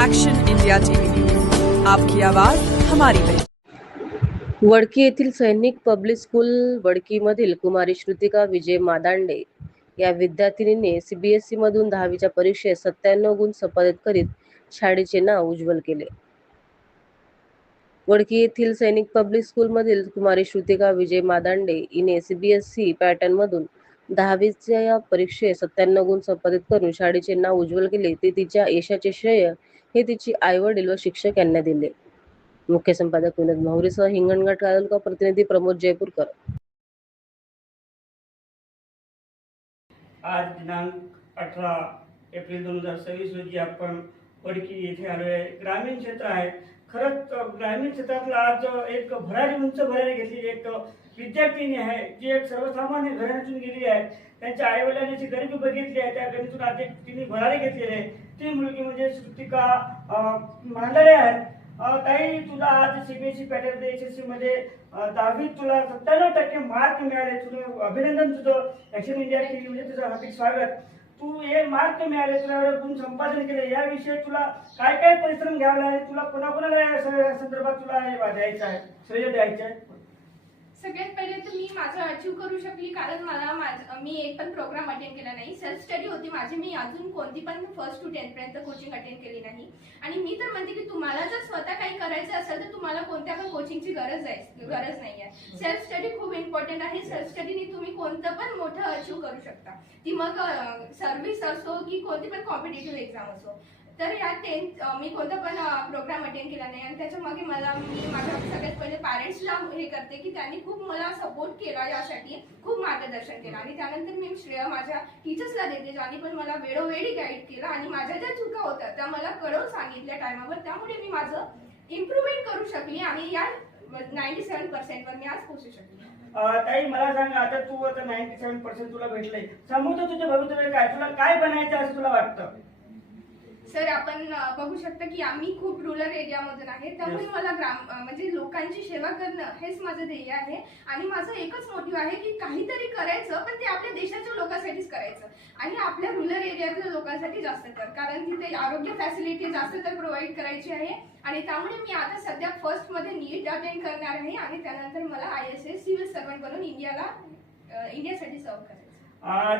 Action India TV news, आपकी आवाज हमारी पहचान। वडकी येथील सैनिक पब्लिक स्कूल वडकीमधील कुमारी श्रुतिका विजय मादांडे या विद्यार्थिनीने CBSE मधून 10वीच्या परीक्षेत 97 गुण संपादित करीत शाळेचे नाव उज्ज्वल केले। वडकी येथील सैनिक पब्लिक स्कूलमधील कुमारी श्रुतिका विजय मादांडे हिने CBSE पॅटर्न मधून 10वीच्या परीक्षेत 97 गुण संपादित करून शाळेचे नाव उज्ज्वल केले। ते तिच्या यशाचे श्रेय हे तिची आई-वडील व शिक्षक यांना दिले। मुख्य संपादक विनोद मोहरेसह हिंगणघाट तालुका प्रतिनिधी प्रमोद जयपूरकर। आज दिनांक 18 एप्रिल 2026 रोजी आपण वडकी येथे आलो आहे। ग्रामीण क्षेत्र आहे। खरंच ग्रामीण क्षेत्रातला आज एक उंच भरारी घेतलेली एक विद्यार्थिनी आहे, जी एक सर्वसामान्य घराण्यातून गेली आहे। त्यांच्या आई वडिलांनी जी गरिबी बघितली आहे, त्या गरिबीतून आज एक तिने भरारी घेतलेली आहे। ती मुलगी म्हणजे श्रुतिका मांडळे आहे। ताई, तुला आज CBSE पॅटर्न SSC मध्ये 10वीत तुला 97% मार्क मिळाले। तुझं अभिनंदन, तुझं ऍक्शन इंडिया टीव्ही म्हणजे तुझं हार्दिक स्वागत। तू हे मार्क मिळाले, तुला एवढे गुण संपादन केले, याविषयी तुला काय काय परिश्रम घ्यावे लागले, तुला कोणाकोणाला या संदर्भात तुला हे द्यायचं आहे, श्रेय द्यायचं आहे? सगळ्यात पहिले तर मी माझं अचीव करू शकली कारण मी एक पण प्रोग्राम अटेंड केला नाही। सेल्फ स्टडी होती माझी। मी अजून कोणती पण 1st to 10th पर्यंत कोचिंग अटेंड केली नाही। आणि मी तर म्हणते की तुम्हाला जर स्वतः काही करायचं असेल तर तुम्हाला कोणत्या पण कोचिंगची गरज नाहीये। सेल्फ स्टडी खूप इम्पॉर्टंट आहे। सेल्फ स्टडीने तुम्ही कोणतं पण मोठं अचीव करू शकता, ती मग सर्व्हिस असो की कोणती पण कॉम्पिटिटिव्ह एक्झाम असो। तर या 10th मी कोणता पण प्रोग्राम अटेंड केला नाही आणि त्याच्यामागे मी माझ्या सगळ्यात पहिले पॅरेंट्सला हे करते की त्यांनी खूप मला सपोर्ट केला, यासाठी खूप मार्गदर्शन केलं। आणि त्यानंतर मी श्रेय माझ्या टीचर्सला देते, ज्यांनी पण मला वेळोवेळी गाईड केलं आणि माझ्या ज्या चुका होत्या त्या मला कळवून सांगितल्या टायमावर। त्यामुळे मी माझं इम्प्रूव्हमेंट करू शकली आणि या 97% वर मी आज पोहोचू शकली। ताई, मला सांग, आता तू 97% तुला भेटले, समोर तुझे भवितव्य काय, तुला काय बनायचं असं तुला वाटतं? सर, आपण बघू शकता की आम्ही खूप रुरल एरियामधून आहे, त्यामुळे मला म्हणजे लोकांची सेवा करणं हेच माझं ध्येय आहे। आणि माझं एकच मोटिव्ह आहे की काहीतरी करायचं, पण ते आपल्या देशाच्या लोकांसाठीच करायचं आणि आपल्या रुरल एरियातल्या लोकांसाठी जास्त कारण तिथे आरोग्य फॅसिलिटी जास्त तर प्रोव्हाइड करायची आहे। आणि त्यामुळे मी आता सध्या 1st मध्ये नीट अटेंड करणार आहे आणि त्यानंतर मला ISS सिव्हिल सर्व्हंट बनून इंडियासाठी सर्व्ह करायचं।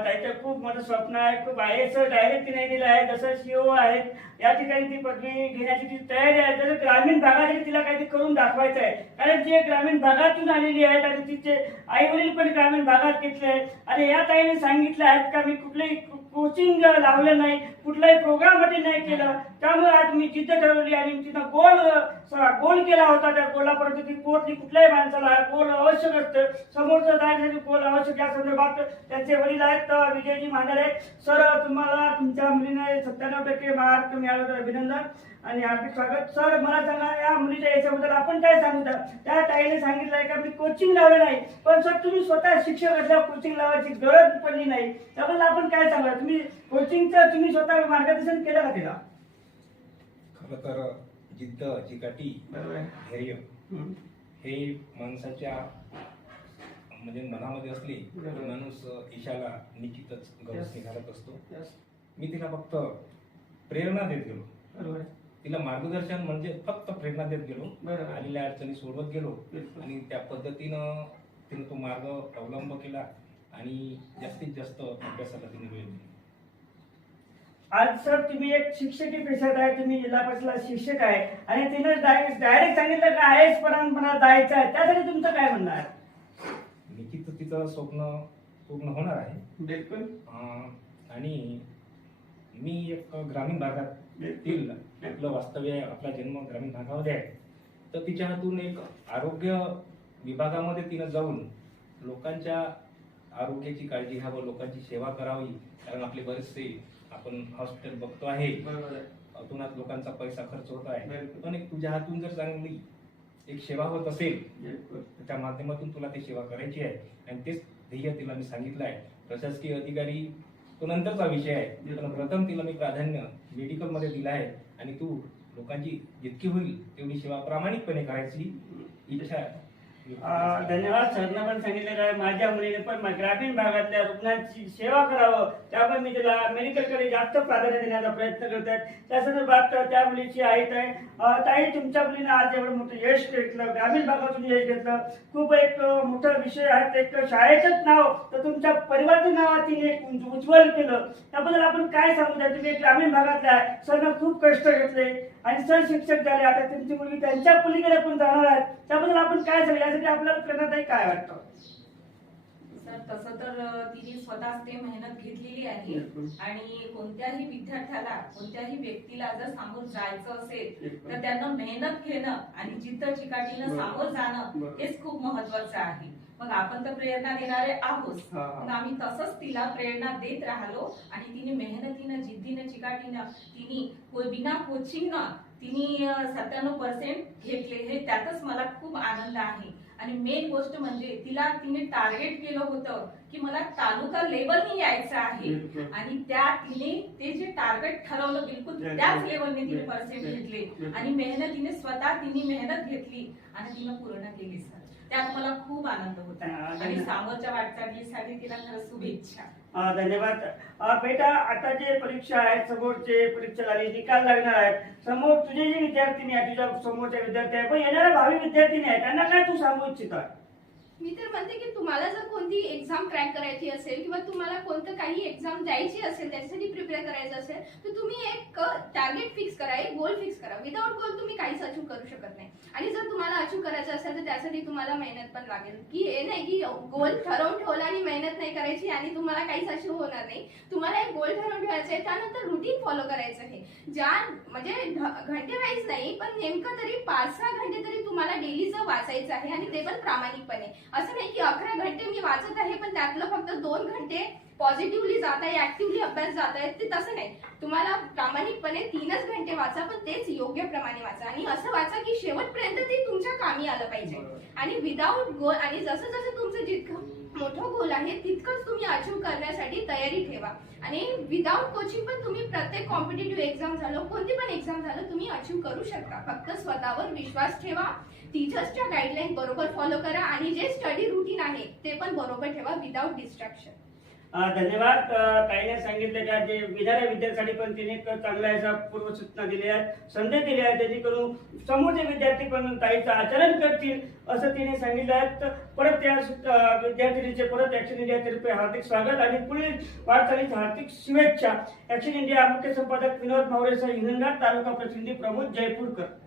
त्याचं खूप मोठं स्वप्न आहे, खूप IAS डायरेक्ट तिने दिलं आहे, जसं CO आहेत, या ठिकाणी ती पदवी घेण्याची ती तयारी आहे। जसं ग्रामीण भागात तिला काहीतरी करून दाखवायचं आहे, कारण जे ग्रामीण भागातून आलेली आहेत आणि तिचे आई वडील पण ग्रामीण भागात घेतले आहेत। आणि या ताईने सांगितलं आहेत का मी कुठलंही कोचिंग लावलं नाही, कुठलाही प्रोग्राम अटेंड नाही केलं, त्यामुळे आज मी जिद्द ठरवली आणि तिनं गोल केला होता। त्या गोलापर्यंत ती पोहोचली। कुठल्याही माणसाला गोल आवश्यक असतं, समोरचं जाण्यासाठी गोल आवश्यक। या संदर्भात त्यांचे वडील आहेत विजयजी मांडळे सर, तुम्हाला तुमच्या मुलीने 97% मार्क मिळाले, अभिनंदन आणि हार्दिक स्वागत। सर, मला सांगा, या मुलीच्या याच्याबद्दल आपण काय सांगता? त्या ताईने सांगितलंय का मी कोचिंग लावलं नाही, पण सर तुम्ही स्वतः शिक्षक असल्यावर कोचिंग लावायची गरज पडली नाही, त्याबद्दल आपण काय सांगा? तुम्ही कोचिंगचं तुम्ही स्वतः मार्गदर्शन केलं का तिला? खरं तर जिद्द, चिकाटी, धैर्य हे माणसाच्या म्हणजे मनामध्ये असली तर माणूस यशाला निश्चितच गवसणी घालत असतो। मी तिला फक्त प्रेरणा देत गेलो, तिला मार्गदर्शन म्हणजे फक्त प्रेरणा देत गेलो, आलेल्या अडचणी सोडवत गेलो आणि त्या पद्धतीनं तिने तो मार्ग अवलंब केला आणि जास्तीत जास्त अभ्यासाला तिने वेळ दिला। आज सर तुम्ही एक शिक्षकी पेशात आहे, तुम्ही जिल्हा परिषदेला शिक्षक आहे आणि तिनं डायरेक्ट सांगितलं का IAS पर्यंत जायचं आहे, त्यासाठी तुमचं काय म्हणणं आहे? निश्चितच तिचं स्वप्न पूर्ण होणार आहे, बिलकुल। आणि मी एक ग्रामीण भागातील आपलं वास्तव्य आहे, आपला जन्म ग्रामीण भागामध्ये आहे, तर तिच्या हातून एक आरोग्य विभागामध्ये तिनं जाऊन लोकांच्या आरोग्याची काळजी घ्यावं, लोकांची सेवा करावी। कारण आपले बरेचसे आपण हॉस्पिटल बघतो आहे, अतोनात लोकांचा पैसा खर्च होत आहे, पण एक तुझ्या हातून जर चांगली एक सेवा होत असेल तर त्या माध्यमातून तुला ती सेवा करायची आहे। आणि तेच ध्येय तिला मी सांगितलं आहे। प्रशासकीय अधिकारी तो नंतरचा विषय आहे, पण प्रथम तिला मी प्राधान्य मेडिकलमध्ये दिलं आहे आणि तू लोकांची जितकी होईल तेवढी सेवा प्रामाणिकपणे करायची इच्छा धन्यवाद. सरनं पण सांगितलेलं आहे माझ्या मुलीने पण ग्रामीण भागातल्या रुग्णांची सेवा करावं, त्यामुळे मी तिला मेडिकलकडे जास्त प्राधान्य देण्याचा प्रयत्न करत आहे. त्या संदर्भात त्या मुलीची आईच आहे. ताई, तुमच्या मुलीनं आज एवढं मोठं यश घेतलं, ग्रामीण भागातून यश घेतलं, खूप एक मोठा विषय आहे. एक शाळेचंच नाव तर तुमच्या परिवाराचं नाव तिने उज्ज्वल केलं, त्याबद्दल आपण काय सांगू द्या? तुम्ही ग्रामीण भागातल्या आहे, सरनं खूप कष्ट घेतले आणि सर शिक्षक झाले, आता तुमची मुलगी त्यांच्या पलीकडे पण जाणार आहेत, त्याबद्दल आपण काय सांगू? यासाठी आपल्याला प्रेरणादायी काय वाटतं? सर, तसं तर तिने स्वतःच ते मेहनत घेतलेली आहे आणि कोणत्याही विद्यार्थ्याला, कोणत्याही व्यक्तीला जर सामोर जायचं असेल तर त्यांना मेहनत घेणं आणि जिद्द चिकाटीनं सामोर जाणं हेच खूप महत्वाचं आहे. मग आपण तर प्रेरणा देणारे आहोत, मग आम्ही तसंच तिला प्रेरणा देत राहिलो आणि तिने मेहनतीनं, जिद्दीनं, चिकाटीनं, तिने बिना कोचिंगनं तिने 97% घेतले. हे त्यातच मला खूप आनंद आहे. आणि मेन गोष्ट म्हणजे तिने टार्गेट केलं होतं की मला तालुका लेवलनी यायचं आहे आणि तिने ते जे टार्गेट ठरवलं बिलकुल त्याच लेवलने तिने पर्सेंट घेतले आणि मेहनतीने तिने मेहनत घेतली आणि तिने पूर्ण केली. सर, त्यात मला खूप आनंद होता आणि समोरच्या वाटचालीसाठी तिला खरंच शुभेच्छा. धन्यवाद. बेटा, आता जे परीक्षा आहेत, समोरचे परीक्षा झाली, निकाल लागणार आहेत, समोर तुझे जे विद्यार्थिनी आहेत, तुझ्या समोरच्या विद्यार्थी आहेत, पण येणाऱ्या भावी विद्यार्थिनी आहेत, त्यांना काय तू सांगू इच्छिता? मी तर म्हणते की तुम्हाला जर कोणती एक्झाम क्रॅक करायची असेल किंवा तुम्हाला कोणतं काही एक्झाम द्यायची असेल, त्याच्यासाठी प्रिपेअर करायचं असेल, तर तुम्ही एक टार्गेट फिक्स करा, एक गोल फिक्स करा. विदाउट गोल तुम्ही काहीच अचीव करू शकत नाही. आणि जर तुम्हाला अचीव करायचं असेल तर त्यासाठी तुम्हाला मेहनत पण लागेल. की हे नाही की गोल ठरवून ठेवला आणि मेहनत नाही करायची आणि तुम्हाला काहीच अचीव होणार नाही. तुम्हाला एक गोल ठरवून ठेवायचं आहे, त्यानंतर रुटीन फॉलो करायचं आहे. म्हणजे घंटे वाईज नाही, पण नेमकं तरी 5-6 घंटे तरी तुम्हाला डेलीचं वाचायचं आहे आणि ते पण प्रामाणिकपणे. असं नाही की 11 घंटे मी वाचत आहे पण त्यातलं फक्त 2 घंटे पॉझिटिव्हली जात आहे, ऍक्टिव्हली अभ्यास जात आहे, ते तसं नाही. तुम्हाला प्रामाणिकपणे 3च घंटे वाचा, पण तेच योग्य प्रमाणे वाचा आणि असं वाचा की शेवटपर्यंत ते तुमच्या कामी आलं पाहिजे. आणि विदाउट गोल, आणि जसं जसं तुमचं जितकं मोठं गोल आहे तितकंच तुम्ही अचीव करण्यासाठी तयारी ठेवा. आणि विदाउट कोचिंग पण तुम्ही प्रत्येक कॉम्पिटेटिव्ह एक्झाम झालं, कोणती पण एक्झाम झालं, तुम्ही अचीव करू शकता. फक्त स्वतःवर विश्वास ठेवा, टीचर्सच्या गाईडलाईन बरोबर फॉलो करा आणि जे स्टडी रुटीन आहे ते पण बरोबर ठेवा विदाउट डिस्ट्रॅक्शन. धन्यवाद. ताईने सांगितलं का जे येणाऱ्या विद्यार्थ्यांसाठी पण तिने चांगल्या अशा पूर्वसूचना दिल्या आहेत, संदेश दिले आहेत, जेणेकरून समोरचे विद्यार्थी पण ताईचं आचरण करतील असं तिने सांगितलं आहे. परत त्या विद्यार्थिनीचे परत ऍक्शन इंडियातर्फे हार्दिक स्वागत आणि पुढील वाटचालीस हार्दिक शुभेच्छा. ऍक्शन इंडिया मुख्य संपादक विनोद मावळेसह हिंगणघाट, तालुका प्रतिनिधी प्रमोद जयपूरकर.